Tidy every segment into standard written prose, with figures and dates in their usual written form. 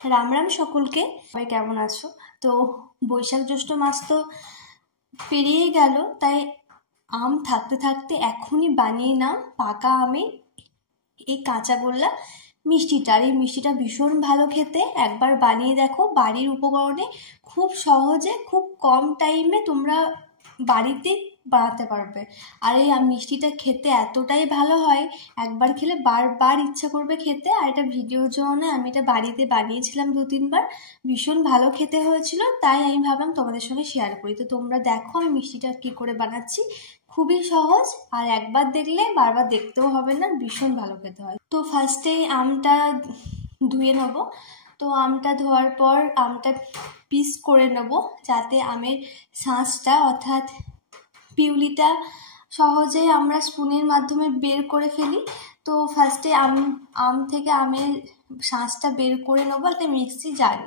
রাম রাম সকলকে। সবাই কেমন আছো? তো বৈশাখ জ্যৈষ্ঠ মাস তো পেরিয়ে গেল, তাই আম থাকতে থাকতে এখনই বানিয়ে নাও পাকা আমে এই কাঁচা গোল্লা মিষ্টিটা। আর এই মিষ্টিটা ভীষণ ভালো খেতে, একবার বানিয়ে দেখো বাড়ির উপকরণে, খুব সহজে খুব কম টাইমে তোমরা বাড়িতে বানাতে পারবে। আর এই মিষ্টিটা খেতে এতটাই ভালো হয়, একবার খেলে বারবার ইচ্ছা করবে খেতে। আর এটা ভিডিওর জন্য আমি এটা বাড়িতে বানিয়েছিলাম 2-3 বার, ভীষণ ভালো খেতে হয়েছিল, তাই আমি ভাবলাম তোমাদের সঙ্গে শেয়ার করি। তো তোমরা দেখো আমি মিষ্টিটা কি করে বানাচ্ছি। খুবই সহজ, আর একবার দেখলে বারবার দেখতেও হবে না, ভীষণ ভালো খেতে হয়। তো ফার্স্টেই আমটা ধুয়ে নেব। তো আমটা ধোয়ার পর আমটা পিস করে নেব, যাতে আমের শাঁসটা অর্থাৎ পিউলিটা সহজে আমরা স্পুনের মাধ্যমে বের করে ফেলি। তো ফার্স্টে আম থেকে আমের শাঁসটা বের করে নেবো একটা মিক্সি জারে।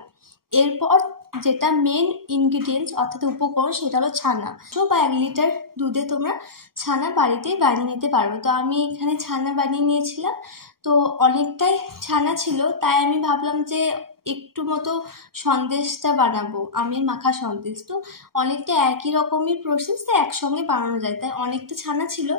এরপর যেটা মেন ইনগ্রিডিয়েন্টস অর্থাৎ উপকরণ, সেটা হলো ছানা। বা 1 লিটার দুধে তোমরা ছানা বাড়িতেই বানিয়ে নিতে পারবে। তো আমি এখানে ছানা বানিয়ে নিয়েছিলাম, তো অনেকটাই ছানা ছিল, তাই আমি ভাবলাম যে একটু মতো সন্দেশটা বানাবো, আমের মাখা সন্দেশ। তো অনেকটা একই রকমই প্রসেস, তাই একসঙ্গে বানানো যায়, তাই অনেকটা ছানা ছিল।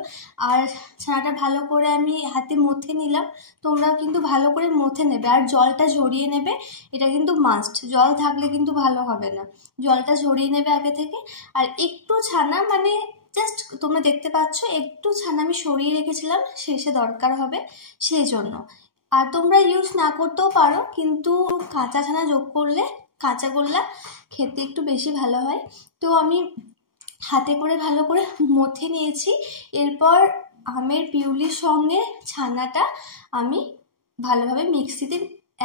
আর ছানাটা ভালো করে আমি হাতে মথে নিলাম। তোমরা কিন্তু ভালো করে মথে নেবে, আর জলটা ঝরিয়ে নেবে, এটা কিন্তু মাস্ট। জল থাকলে কিন্তু ভালো হবে না, জলটা ঝরিয়ে নেবে আগে থেকে। আর একটু ছানা, মানে জাস্ট তোমরা দেখতে পাচ্ছ একটু ছানা আমি সরিয়ে রেখেছিলাম, শেষে দরকার হবে সেই জন্য। আর তোমরা ইউজ না করতেও পারো, কিন্তু কাঁচা ছানা যোগ করলে কাঁচা গোল্লা খেতে একটু বেশি ভালো হয়। তো আমি হাতে করে ভালো করে মথে নিয়েছি। এরপর আমের পিউলির সঙ্গে ছানাটা আমি ভালোভাবে মিক্সিতে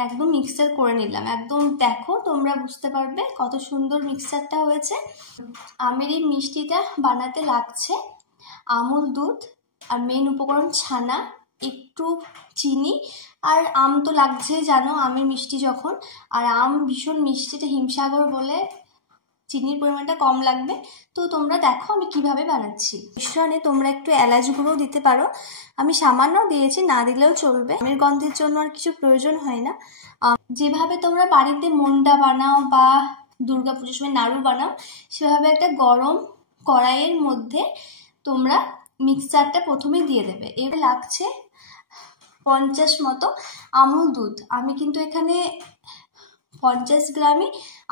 একদম মিক্সচার করে নিলাম। একদম দেখো, তোমরা বুঝতে পারবে কত সুন্দর মিক্সচারটা হয়েছে। আমের এই মিষ্টিটা বানাতে লাগছে আমুল দুধ, আর মেন উপকরণ ছানা, একটু চিনি, আর আম তো লাগছে, জানো আমের মিষ্টি যখন। আর আম ভীষণ মিষ্টিটা হিমসাগর বলে চিনির পরিমাণটা কম লাগবে। তো তোমরা দেখো আমি কিভাবে বানাচ্ছি। মিশ্রণে তোমরা একটু এলাচ গুঁড়ো দিতে পারো, আমি সামান্য দিয়েছি, না দিলেও চলবে। আমের গন্ধের জন্য আর কিছু প্রয়োজন হয় না। যেভাবে তোমরা বাড়িতে মন্ডা বানাও বা দুর্গাপুজোর সময় নাড়ু বানাও, সেভাবে একটা গরম কড়াইয়ের মধ্যে তোমরা মিক্সচারটা প্রথমে দিয়ে দেবে। এবার লাগছে 50 মতো আমুল দুধ। আমি কিন্তু এখানে 50 গ্রামই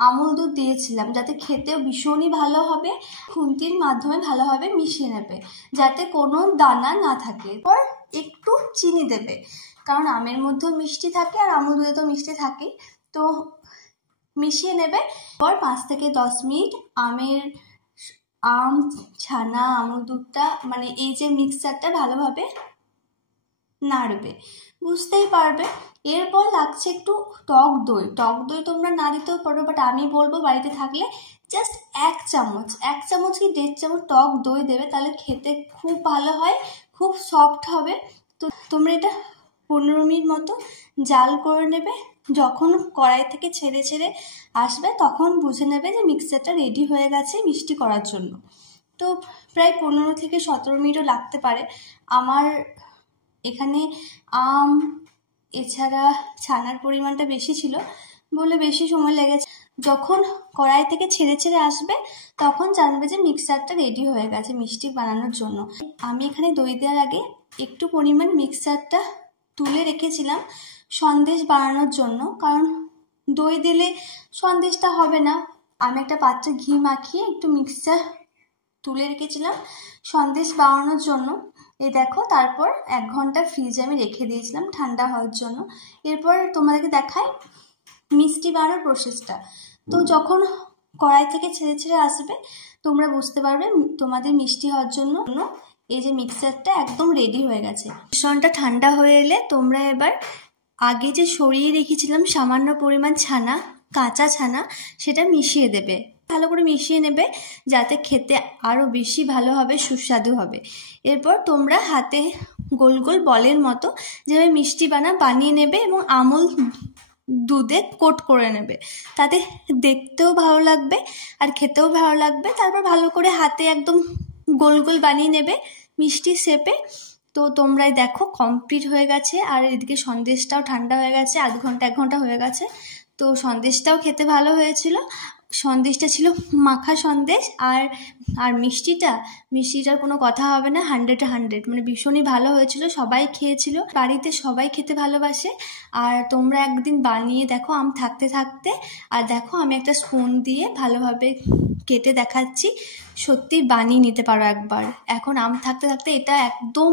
আমুল দুধ দিয়েছিলাম, যাতে খেতেও ভীষণই ভালো হবে। খুন্তির মাধ্যমে ভালোভাবে মিশিয়ে নেবে, যাতে কোনো দানা না থাকে। এরপর একটু চিনি দেবে, কারণ আমের মধ্যেও মিষ্টি থাকে আর আমুল দুধে তো মিষ্টি থাকেই। তো মিশিয়ে নেবে। পর 5 থেকে 10 মিনিট আম ছানা আমুল দুধটা, মানে এই যে মিক্সচারটা ভালোভাবে নাড়বে, বুঝতেই পারবে। এরপর লাগছে একটু টক দই। টক দই তোমরা না দিতেও পারো, বাট আমি বলবো বাড়িতে থাকলে জাস্ট 1 চামচ কি 1.5 চামচ টক দই দেবে, তাহলে খেতে খুব ভালো হয়, খুব সফট হবে। তো তোমরা এটা 15 মিনিট মতো জাল করে নেবে। যখন কড়াই থেকে ছেড়ে ছেড়ে আসবে, তখন বুঝে নেবে যে মিক্সচারটা রেডি হয়ে গেছে মিষ্টি করার জন্য। তো প্রায় 15 থেকে 17 মিনিটও লাগতে পারে। আমার এখানে আম এছাড়া ছানার পরিমাণটা বেশি ছিল বলে বেশি সময় লেগেছে। যখন কড়াই থেকে ছেড়ে ছেড়ে আসবে, তখন জানবে যে মিক্সচারটা রেডি হয়ে গেছে মিষ্টি বানানোর জন্য। আমি এখানে দই দেওয়ার আগে একটু পরিমাণ মিক্সচারটা তুলে রেখেছিলাম সন্দেশ বানানোর জন্য, কারণ দই দিলে সন্দেশটা হবে না। আমি একটা পাত্রে ঘি মাখিয়ে একটু মিক্সচার তুলে রেখেছিলাম সন্দেশ বানানোর জন্য। এই দেখো, তারপর 1 ঘন্টা ফ্রিজে আমি রেখে দিয়েছিলাম ঠান্ডা হওয়ার জন্য। এরপর তোমাদেরকে দেখাই মিষ্টি বানানোর প্রসেসটা। তো যখন কড়াই থেকে ছেড়ে ছেড়ে আসবে, তোমরা বুঝতে পারবে তোমাদের মিষ্টি হওয়ার জন্য এই যে মিক্সচারটা একদম রেডি হয়ে গেছে। মিশ্রণটা ঠান্ডা হয়ে এলে তোমরা এবার আগে যে সরিয়ে রেখেছিলাম সামান্য পরিমাণ ছানা, কাঁচা ছানা, সেটা মিশিয়ে দেবে। ভালো করে মিশিয়ে নেবে, যাতে খেতে আরও বেশি ভালো হবে, সুস্বাদু হবে। এরপর তোমরা হাতে গোল গোল বলের মতো যেভাবে মিষ্টি বানিয়ে নেবে এবং আমুল দুধে কোট করে নেবে, তাতে দেখতেও ভালো লাগবে আর খেতেও ভালো লাগবে। তারপর ভালো করে হাতে একদম গোল গোল বানিয়ে নেবে মিষ্টি শেপে। তো তোমরাই দেখো কমপ্লিট হয়ে গেছে, আর এদিকে সন্দেশটাও ঠান্ডা হয়ে গেছে, 1 ঘন্টা হয়ে গেছে। তো সন্দেশটাও খেতে ভালো হয়েছিল। সন্দেশটা ছিল মাখা সন্দেশ, আর আর মিষ্টিটার কোনো কথা হবে না, 100 মানে ভীষণই ভালো হয়েছিল। সবাই খেয়েছিল, বাড়িতে সবাই খেতে ভালোবাসে। আর তোমরা একদিন বানিয়ে দেখো আম থাকতে থাকতে। আর দেখো আমি একটা স্পুন দিয়ে ভালোভাবে কেটে দেখাচ্ছি, সত্যি বানিয়ে নিতে পারো একবার। এখন আম থাকতে থাকতে এটা একদম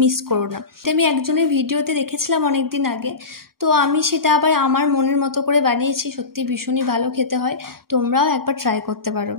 মিস করো না। এটা আমি একজনের ভিডিওতে দেখেছিলাম অনেকদিন আগে, তো আমি সেটা আবার আমার মনের মতো করে বানিয়েছি। সত্যি ভীষণই ভালো খেতে হয়, তোমরাও একবার ট্রাই করতে পারো।